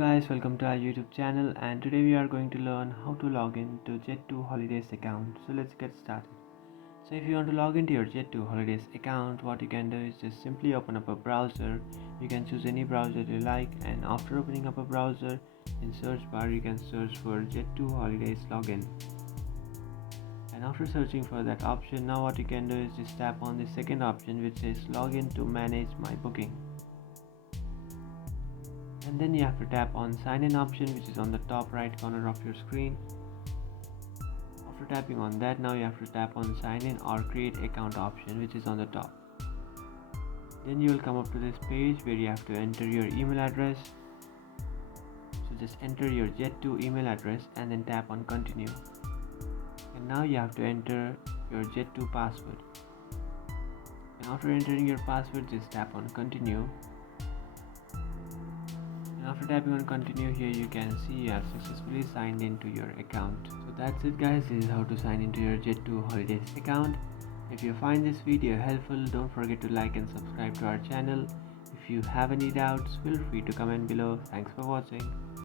guys, welcome to our YouTube channel, and today we are going to learn how to log in to Jet2 Holidays account. So let's get started. So if you want to log into your Jet2 Holidays account, what you can do is just simply open up a browser. You can choose any browser you like, and after opening up a browser, in search bar you can search for Jet2 Holidays login. And after searching for that option, now what you can do is just tap on the second option which says login to manage my booking. And then you have to tap on sign in option which is on the top right corner of your screen. After tapping on that, now you have to tap on sign in or create account option which is on the top. Then you will come up to this page where you have to enter your email address. So just enter your Jet2 email address and then tap on continue. And now you have to enter your Jet2 password. And after entering your password, just tap on continue. And after tapping on continue, here you can see you have successfully signed into your account. So that's it guys, this is how to sign into your Jet2 Holidays account. If you find this video helpful, don't forget to like and subscribe to our channel. If you have any doubts, feel free to comment below. Thanks for watching.